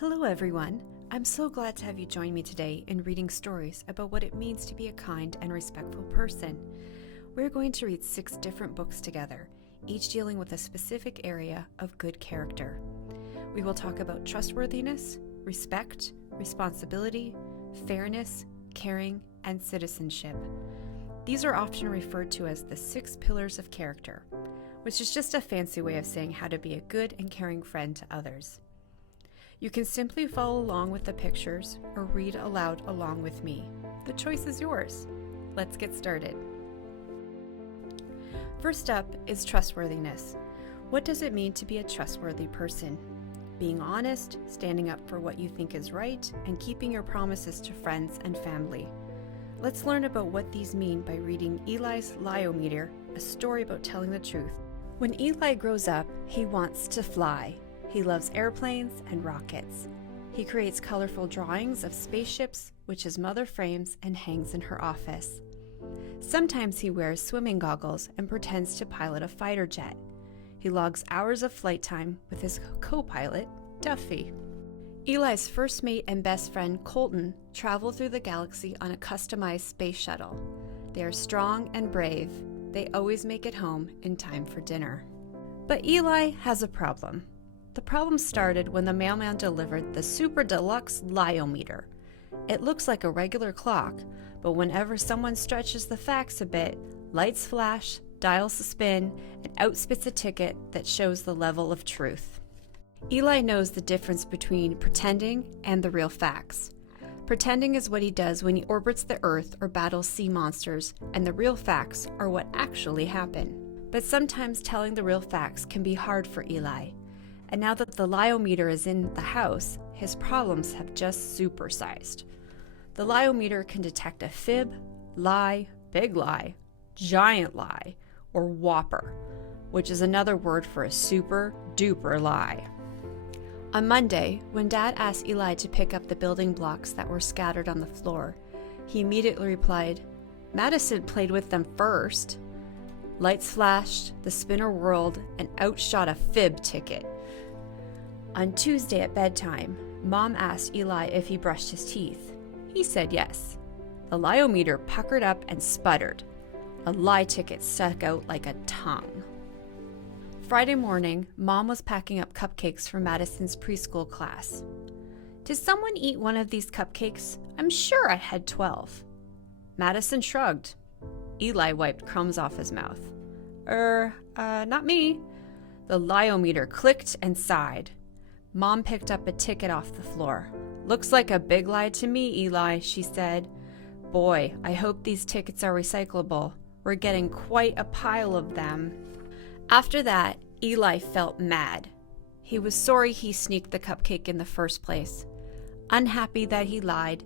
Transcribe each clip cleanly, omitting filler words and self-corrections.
Hello everyone. I'm so glad to have you join me today in reading stories about what it means to be a kind and respectful person. We're going to read 6 different books together, each dealing with a specific area of good character. We will talk about trustworthiness, respect, responsibility, fairness, caring, and citizenship. These are often referred to as the 6 pillars of character, which is just a fancy way of saying how to be a good and caring friend to others. You can simply follow along with the pictures or read aloud along with me. The choice is yours. Let's get started. First up is trustworthiness. What does it mean to be a trustworthy person? Being honest, standing up for what you think is right, and keeping your promises to friends and family. Let's learn about what these mean by reading Eli's Lie-O-Meter, a story about telling the truth. When Eli grows up, he wants to fly. He loves airplanes and rockets. He creates colorful drawings of spaceships, which his mother frames and hangs in her office. Sometimes he wears swimming goggles and pretends to pilot a fighter jet. He logs hours of flight time with his co-pilot, Duffy. Eli's first mate and best friend, Colton, travel through the galaxy on a customized space shuttle. They are strong and brave. They always make it home in time for dinner. But Eli has a problem. The problem started when the mailman delivered the super deluxe Lie-O-Meter. It looks like a regular clock, but whenever someone stretches the facts a bit, lights flash, dials spin, and outspits a ticket that shows the level of truth. Eli knows the difference between pretending and the real facts. Pretending is what he does when he orbits the Earth or battles sea monsters, and the real facts are what actually happen. But sometimes telling the real facts can be hard for Eli. And now that the Lie-O-Meter is in the house, his problems have just supersized. The Lie-O-Meter can detect a fib, lie, big lie, giant lie, or whopper, which is another word for a super duper lie. On Monday, when Dad asked Eli to pick up the building blocks that were scattered on the floor, he immediately replied, "Madison played with them first." Lights flashed, the spinner whirled, and out shot a fib ticket. On Tuesday at bedtime, Mom asked Eli if he brushed his teeth. He said yes. The Lie-O-Meter puckered up and sputtered. A lie ticket stuck out like a tongue. Friday morning, Mom was packing up cupcakes for Madison's preschool class. "Did someone eat one of these cupcakes? I'm sure I had 12. Madison shrugged. Eli wiped crumbs off his mouth. Not me." The Lie-O-Meter clicked and sighed. Mom picked up a ticket off the floor. "Looks like a big lie to me, Eli," she said. "Boy, I hope these tickets are recyclable. We're getting quite a pile of them." After that, Eli felt mad. He was sorry he sneaked the cupcake in the first place, unhappy that he lied,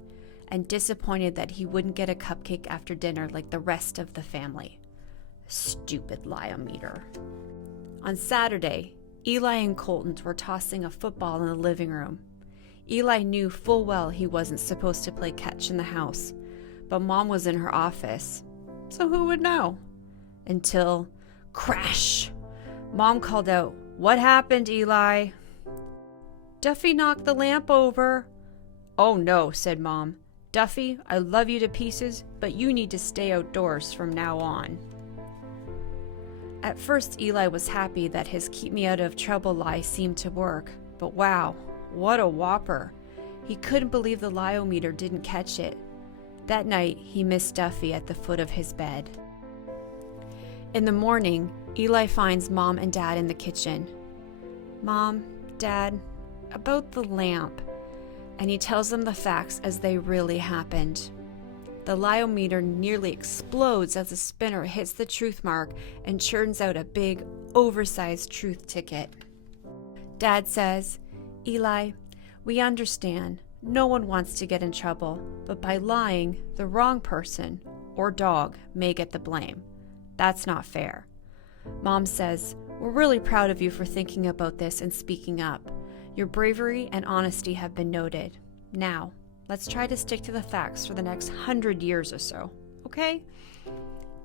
and disappointed that he wouldn't get a cupcake after dinner like the rest of the family. Stupid Lie-O-Meter. On Saturday, Eli and Colton were tossing a football in the living room. Eli knew full well he wasn't supposed to play catch in the house, but Mom was in her office, so who would know? Until, crash! Mom called out, "What happened, Eli?" "Duffy knocked the lamp over." "Oh no," said Mom. "Duffy, I love you to pieces, but you need to stay outdoors from now on." At first, Eli was happy that his keep me out of trouble lie seemed to work, but wow, what a whopper. He couldn't believe the Lie-O-Meter didn't catch it. That night, he missed Duffy at the foot of his bed. In the morning, Eli finds Mom and Dad in the kitchen. "Mom, Dad, about the lamp," and he tells them the facts as they really happened. The Lie-O-Meter nearly explodes as the spinner hits the truth mark and churns out a big, oversized truth ticket. Dad says, "Eli, we understand. No one wants to get in trouble, but by lying, the wrong person, or dog, may get the blame. That's not fair." Mom says, "We're really proud of you for thinking about this and speaking up. Your bravery and honesty have been noted. Now, let's try to stick to the facts for the next 100 years or so, okay?"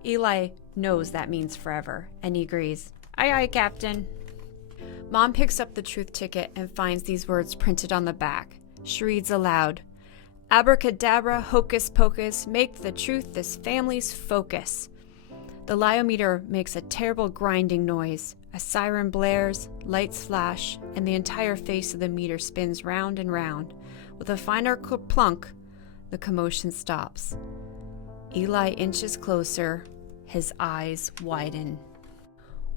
Eli knows that means forever, and he agrees. "Aye, aye, Captain." Mom picks up the truth ticket and finds these words printed on the back. She reads aloud, "Abracadabra, hocus pocus, make the truth this family's focus." The liometer makes a terrible grinding noise. A siren blares, lights flash, and the entire face of the meter spins round and round. With a final plunk, the commotion stops. Eli inches closer. His eyes widen.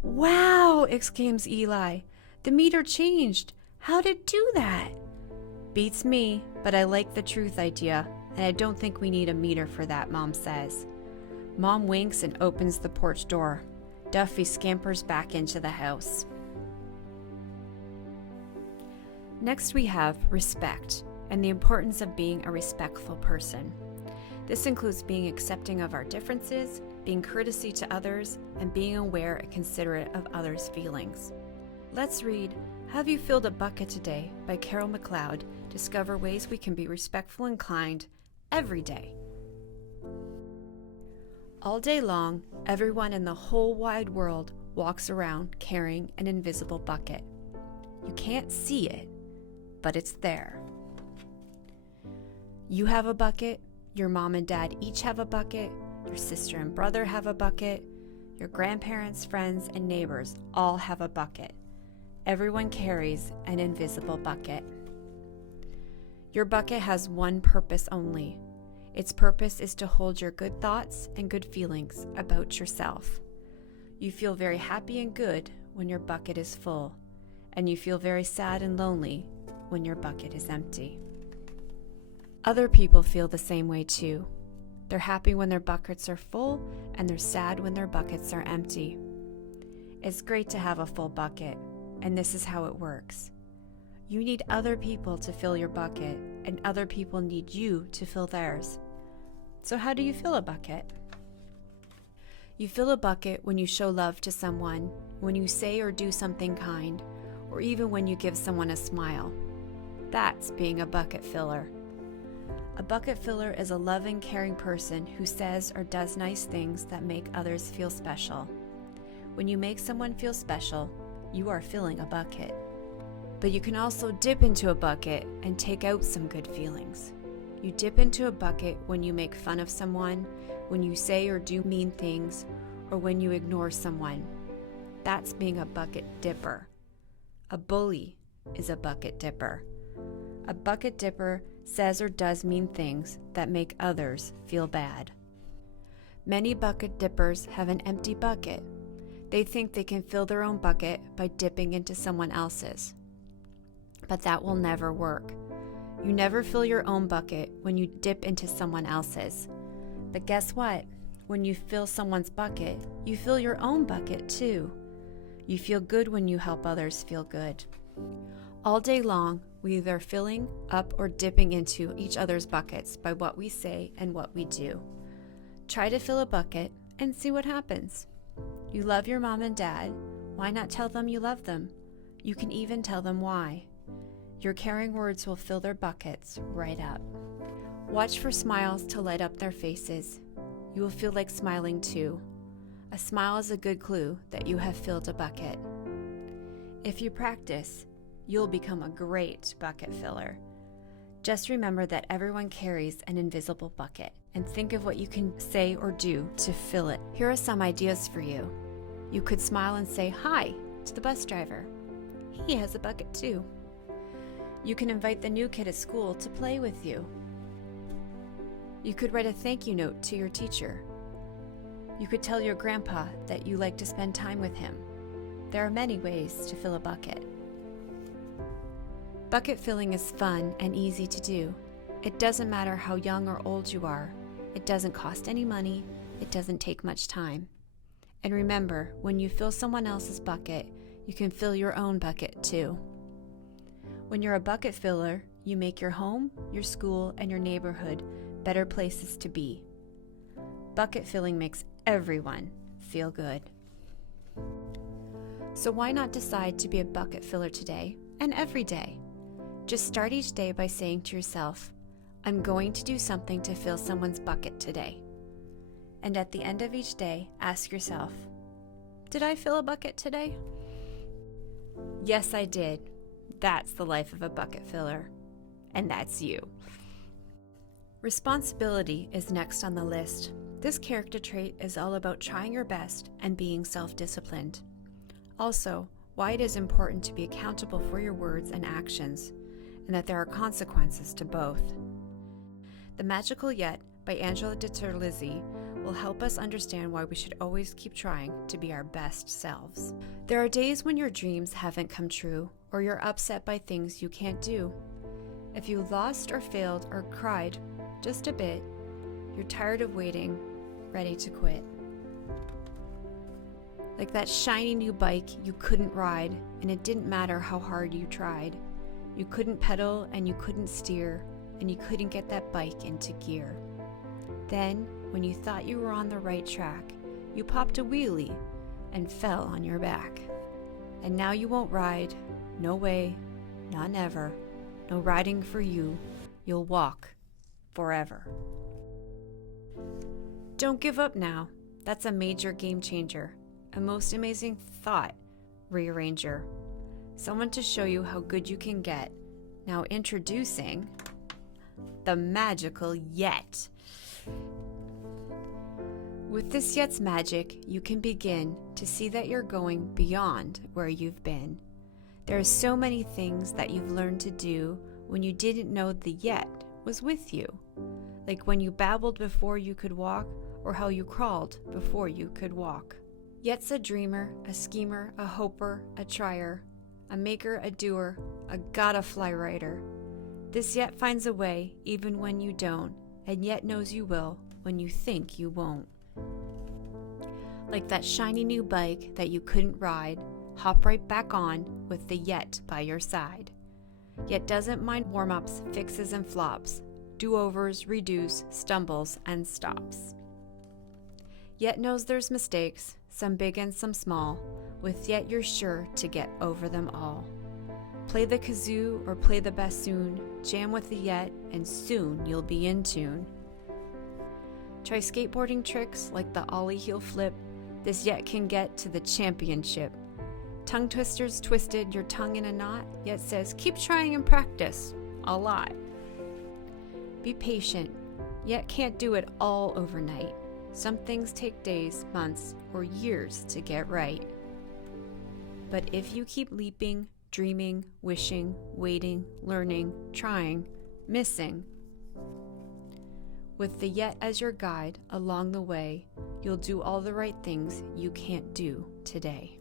"Wow!" exclaims Eli. "The meter changed. How did it do that?" "Beats me, but I like the truth idea, and I don't think we need a meter for that," Mom says. Mom winks and opens the porch door. Duffy scampers back into the house. Next we have respect and the importance of being a respectful person. This includes being accepting of our differences, being courtesy to others, and being aware and considerate of others' feelings. Let's read Have You Filled a Bucket Today by Carol McLeod. Discover ways we can be respectful and kind every day. All day long, everyone in the whole wide world walks around carrying an invisible bucket. You can't see it, but it's there. You have a bucket, your mom and dad each have a bucket, your sister and brother have a bucket, your grandparents, friends, and neighbors all have a bucket. Everyone carries an invisible bucket. Your bucket has one purpose only. Its purpose is to hold your good thoughts and good feelings about yourself. You feel very happy and good when your bucket is full, and you feel very sad and lonely when your bucket is empty. Other people feel the same way too. They're happy when their buckets are full, and they're sad when their buckets are empty. It's great to have a full bucket, and this is how it works. You need other people to fill your bucket, and other people need you to fill theirs. So how do you fill a bucket? You fill a bucket when you show love to someone, when you say or do something kind, or even when you give someone a smile. That's being a bucket filler. A bucket filler is a loving, caring person who says or does nice things that make others feel special. When you make someone feel special, you are filling a bucket. But you can also dip into a bucket and take out some good feelings. You dip into a bucket when you make fun of someone, when you say or do mean things, or when you ignore someone. That's being a bucket dipper. A bully is a bucket dipper. A bucket dipper says or does mean things that make others feel bad. Many bucket dippers have an empty bucket. They think they can fill their own bucket by dipping into someone else's. But that will never work. You never fill your own bucket when you dip into someone else's. But guess what? When you fill someone's bucket, you fill your own bucket too. You feel good when you help others feel good. All day long, we either are filling up or dipping into each other's buckets by what we say and what we do. Try to fill a bucket and see what happens. You love your mom and dad. Why not tell them you love them? You can even tell them why. Your caring words will fill their buckets right up. Watch for smiles to light up their faces. You will feel like smiling too. A smile is a good clue that you have filled a bucket. If you practice, you'll become a great bucket filler. Just remember that everyone carries an invisible bucket, and think of what you can say or do to fill it. Here are some ideas for you. You could smile and say hi to the bus driver. He has a bucket too. You can invite the new kid at school to play with you. You could write a thank you note to your teacher. You could tell your grandpa that you like to spend time with him. There are many ways to fill a bucket. Bucket filling is fun and easy to do. It doesn't matter how young or old you are. It doesn't cost any money. It doesn't take much time. And remember, when you fill someone else's bucket, you can fill your own bucket too. When you're a bucket filler, you make your home, your school, and your neighborhood better places to be. Bucket filling makes everyone feel good. So why not decide to be a bucket filler today and every day? Just start each day by saying to yourself, I'm going to do something to fill someone's bucket today. And at the end of each day, ask yourself, did I fill a bucket today? Yes, I did. That's the life of a bucket filler. And that's you. Responsibility is next on the list. This character trait is all about trying your best and being self-disciplined. Also, why it is important to be accountable for your words and actions, and that there are consequences to both. The Magical Yet by Angela DiTerlizzi will help us understand why we should always keep trying to be our best selves. There are days when your dreams haven't come true, or you're upset by things you can't do. If you lost or failed or cried just a bit, you're tired of waiting, ready to quit. Like that shiny new bike you couldn't ride, and it didn't matter how hard you tried. You couldn't pedal and you couldn't steer, and you couldn't get that bike into gear. Then, when you thought you were on the right track, you popped a wheelie and fell on your back. And now you won't ride, no way, not never, no riding for you, you'll walk forever. Don't give up now. That's a major game changer, a most amazing thought rearranger. Someone to show you how good you can get. Now introducing the Magical Yet. With this Yet's magic, you can begin to see that you're going beyond where you've been. There are so many things that you've learned to do when you didn't know the Yet was with you. Like when you babbled before you could walk, or how you crawled before you could walk. Yet's a dreamer, a schemer, a hoper, a trier, a maker, a doer, a gotta-fly writer. This Yet finds a way even when you don't, and yet knows you will when you think you won't. Like that shiny new bike that you couldn't ride, hop right back on with the Yet by your side. Yet doesn't mind warm-ups, fixes and flops, do-overs, redos, stumbles, and stops. Yet knows there's mistakes, some big and some small, with Yet you're sure to get over them all. Play the kazoo or play the bassoon, jam with the Yet, and soon you'll be in tune. Try skateboarding tricks like the ollie heel flip, this Yet can get to the championship. Tongue twisters twisted your tongue in a knot, Yet says keep trying and practice a lot. Be patient, Yet can't do it all overnight. Some things take days, months, or years to get right. But if you keep leaping, dreaming, wishing, waiting, learning, trying, missing, with the Yet as your guide along the way, you'll do all the right things you can't do today.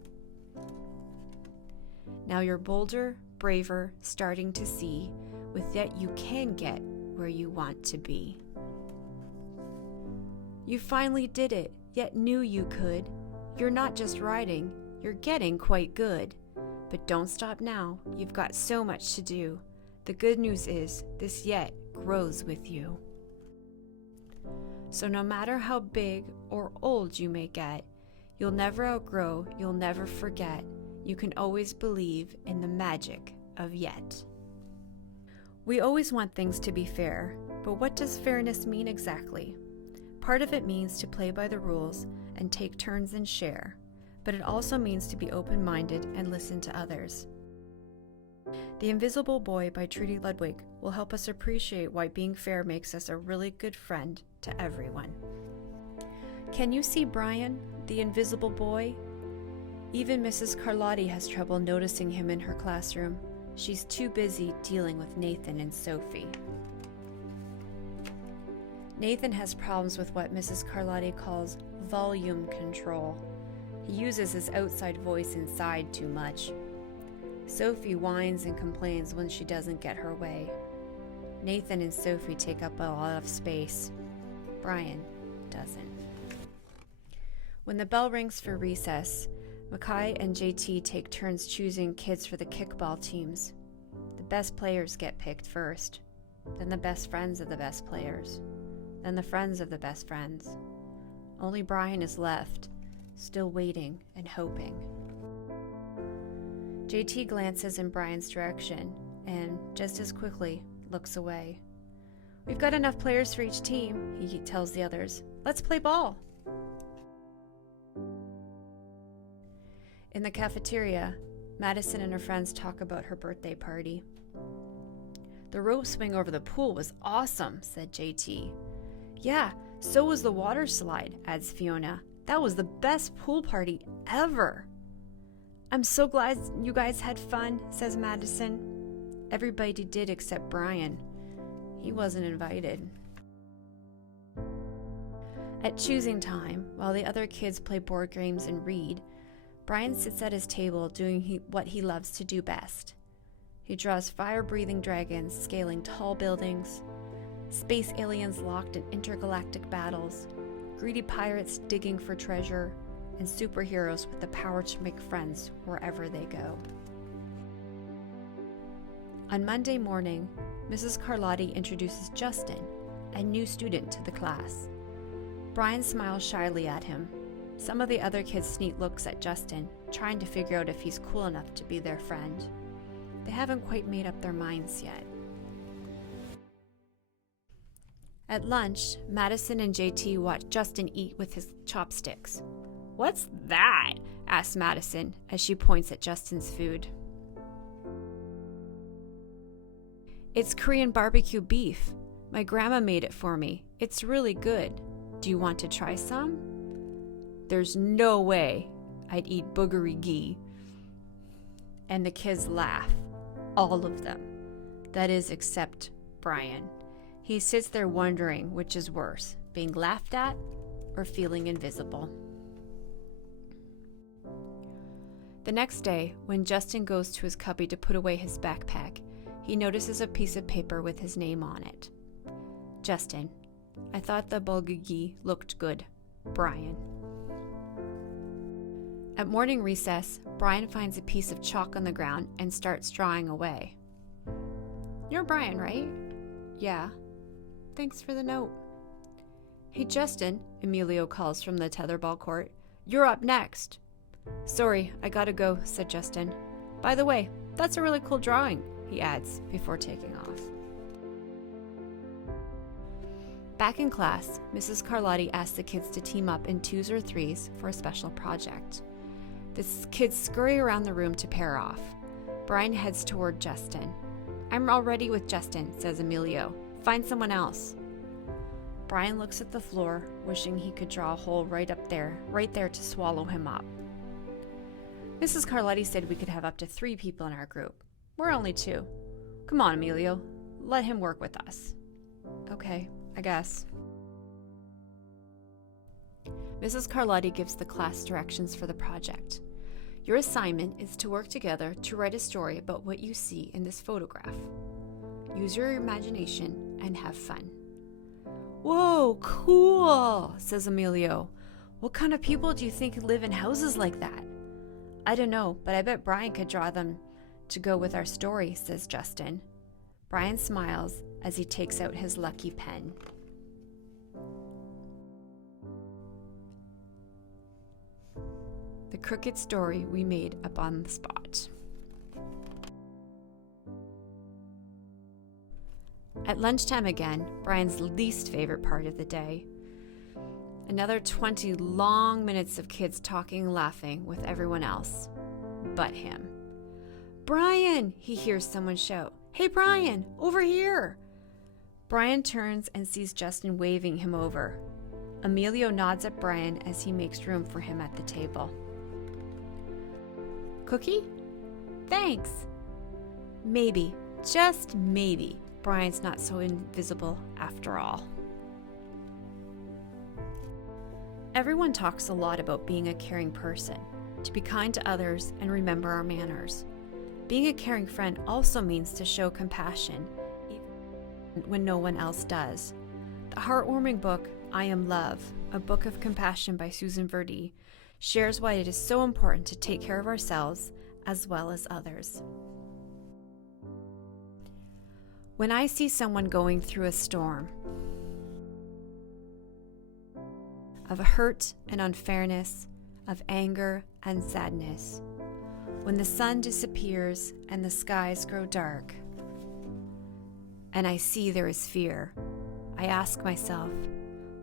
Now you're bolder, braver, starting to see, with Yet you can get where you want to be. You finally did it, Yet knew you could. You're not just riding, you're getting quite good. But don't stop now, you've got so much to do. The good news is, this Yet grows with you. So no matter how big or old you may get, you'll never outgrow, you'll never forget. You can always believe in the magic of Yet. We always want things to be fair, but what does fairness mean exactly? Part of it means to play by the rules and take turns and share, but it also means to be open-minded and listen to others. The Invisible Boy by Trudy Ludwig will help us appreciate why being fair makes us a really good friend to everyone. Can you see Brian, the invisible boy? Even Mrs. Carlotti has trouble noticing him in her classroom. She's too busy dealing with Nathan and Sophie. Nathan has problems with what Mrs. Carlotti calls volume control. He uses his outside voice inside too much. Sophie whines and complains when she doesn't get her way. Nathan and Sophie take up a lot of space. Brian doesn't. When the bell rings for recess, Mackay and JT take turns choosing kids for the kickball teams. The best players get picked first, then the best friends of the best players, then the friends of the best friends. Only Brian is left, still waiting and hoping. JT glances in Brian's direction and, just as quickly, looks away. "We've got enough players for each team," he tells the others. "Let's play ball." In the cafeteria, Madison and her friends talk about her birthday party. The rope swing over the pool was awesome, said JT. Yeah, so was the water slide, adds Fiona. That was the best pool party ever. I'm so glad you guys had fun, says Madison. Everybody did except Brian. He wasn't invited. At choosing time, while the other kids play board games and read, Brian sits at his table doing what he loves to do best. He draws fire-breathing dragons scaling tall buildings, space aliens locked in intergalactic battles, greedy pirates digging for treasure, and superheroes with the power to make friends wherever they go. On Monday morning, Mrs. Carlotti introduces Justin, a new student, to the class. Brian smiles shyly at him. Some of the other kids sneak looks at Justin, trying to figure out if he's cool enough to be their friend. They haven't quite made up their minds yet. At lunch, Madison and JT watch Justin eat with his chopsticks. What's that? Asks Madison as she points at Justin's food. It's Korean barbecue beef. My grandma made it for me. It's really good. Do you want to try some? There's no way I'd eat boogery ghee. And the kids laugh. All of them. That is, except Brian. He sits there wondering which is worse, being laughed at or feeling invisible. The next day, when Justin goes to his cubby to put away his backpack, he notices a piece of paper with his name on it. Justin, I thought the bulgogi looked good. Brian. At morning recess, Brian finds a piece of chalk on the ground and starts drawing away. You're Brian, right? Yeah. Thanks for the note. Hey, Justin, Emilio calls from the tetherball court. You're up next. Sorry, I gotta go, said Justin. By the way, that's a really cool drawing, he adds before taking off. Back in class, Mrs. Carlotti asks the kids to team up in 2s or 3s for a special project. The kids scurry around the room to pair off. Brian heads toward Justin. I'm already with Justin, says Emilio. Find someone else. Brian looks at the floor, wishing he could draw a hole right there to swallow him up. Mrs. Carlotti said we could have up to 3 people in our group. We're only 2. Come on, Emilio. Let him work with us. Okay, I guess. Mrs. Carlotti gives the class directions for the project. Your assignment is to work together to write a story about what you see in this photograph. Use your imagination and have fun. Whoa, cool, says Emilio. What kind of people do you think live in houses like that? I don't know, but I bet Brian could draw them to go with our story, says Justin. Brian smiles as he takes out his lucky pen. The crooked story we made up on the spot. At lunchtime again, Brian's least favorite part of the day. Another 20 long minutes of kids talking and laughing with everyone else, but him. Brian, he hears someone shout. Hey, Brian, over here. Brian turns and sees Justin waving him over. Emilio nods at Brian as he makes room for him at the table. Cookie? Thanks. Maybe, just maybe, Brian's not so invisible after all. Everyone talks a lot about being a caring person, to be kind to others and remember our manners. Being a caring friend also means to show compassion, even when no one else does. The heartwarming book, I Am Love, a book of compassion by Susan Verde, shares why it is so important to take care of ourselves as well as others. When I see someone going through a storm of hurt and unfairness, of anger and sadness, when the sun disappears and the skies grow dark, and I see there is fear, I ask myself,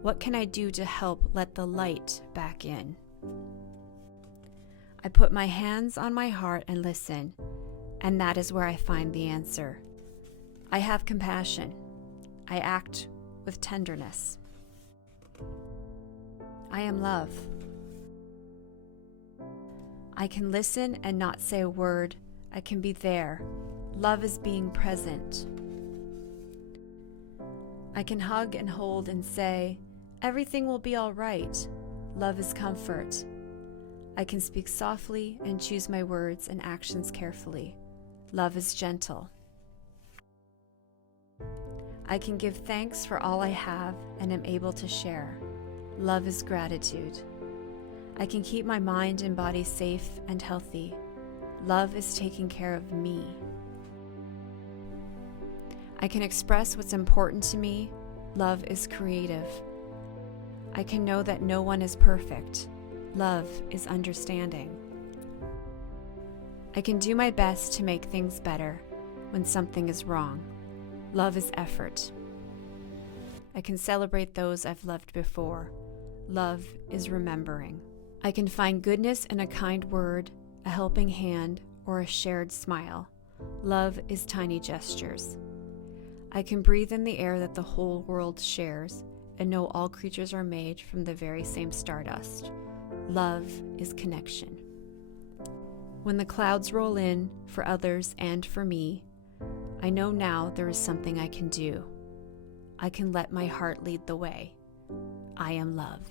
what can I do to help let the light back in? I put my hands on my heart and listen, and that is where I find the answer. I have compassion. I act with tenderness. I am love. I can listen and not say a word. I can be there. Love is being present. I can hug and hold and say, everything will be all right. Love is comfort. I can speak softly and choose my words and actions carefully. Love is gentle. I can give thanks for all I have and am able to share. Love is gratitude. I can keep my mind and body safe and healthy. Love is taking care of me. I can express what's important to me. Love is creative. I can know that no one is perfect. Love is understanding. I can do my best to make things better when something is wrong. Love is effort. I can celebrate those I've loved before. Love is remembering. I can find goodness in a kind word, a helping hand, or a shared smile. Love is tiny gestures. I can breathe in the air that the whole world shares and know all creatures are made from the very same stardust. Love is connection. When the clouds roll in for others and for me, I know now there is something I can do. I can let my heart lead the way. I am love.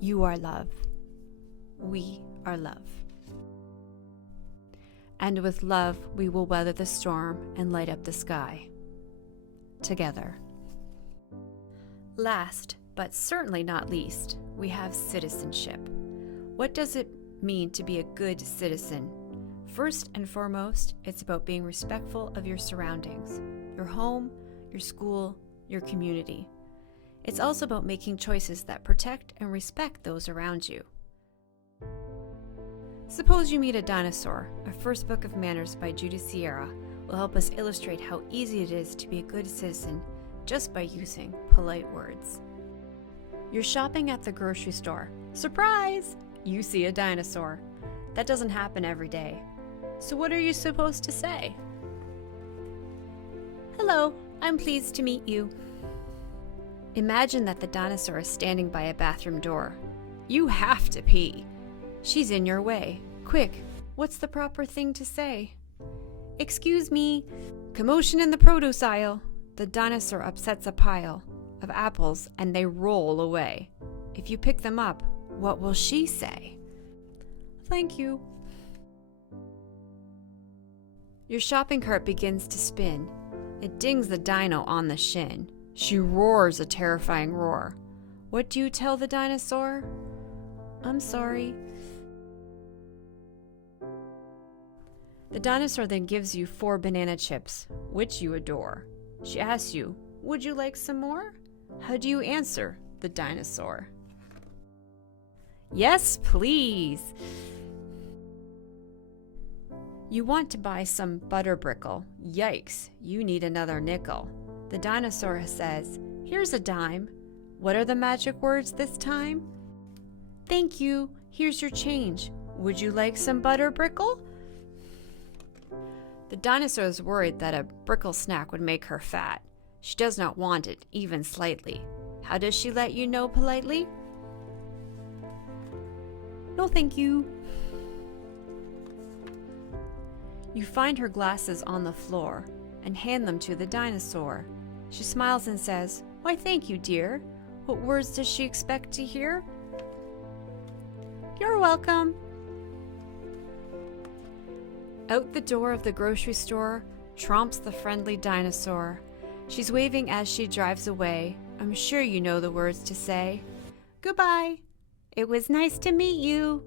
You are love. We are love. And with love, we will weather the storm and light up the sky. Together. Last, but certainly not least, we have citizenship. What does it mean to be a good citizen? First and foremost, it's about being respectful of your surroundings, your home, your school, your community. It's also about making choices that protect and respect those around you. Suppose you meet a dinosaur. A First Book of Manners by Judy Sierra will help us illustrate how easy it is to be a good citizen just by using polite words. You're shopping at the grocery store. Surprise! You see a dinosaur. That doesn't happen every day. So what are you supposed to say? Hello, I'm pleased to meet you. Imagine that the dinosaur is standing by a bathroom door. You have to pee. She's in your way. Quick, what's the proper thing to say? Excuse me. Commotion in the produce aisle. The dinosaur upsets a pile of apples and they roll away. If you pick them up, what will she say? Thank you. Your shopping cart begins to spin. It dings the dino on the shin. She roars a terrifying roar. What do you tell the dinosaur? I'm sorry. The dinosaur then gives you 4 banana chips, which you adore. She asks you, would you like some more? How do you answer the dinosaur? Yes, please. You want to buy some butter brickle. Yikes, you need another nickel. The dinosaur says, here's a dime. What are the magic words this time? Thank you, here's your change. Would you like some butter brickle? The dinosaur is worried that a brickle snack would make her fat. She does not want it, even slightly. How does she let you know politely? No, thank you. You find her glasses on the floor and hand them to the dinosaur. She smiles and says, why, thank you, dear. What words does she expect to hear? You're welcome. Out the door of the grocery store tromps the friendly dinosaur. She's waving as she drives away. I'm sure you know the words to say. Goodbye. It was nice to meet you.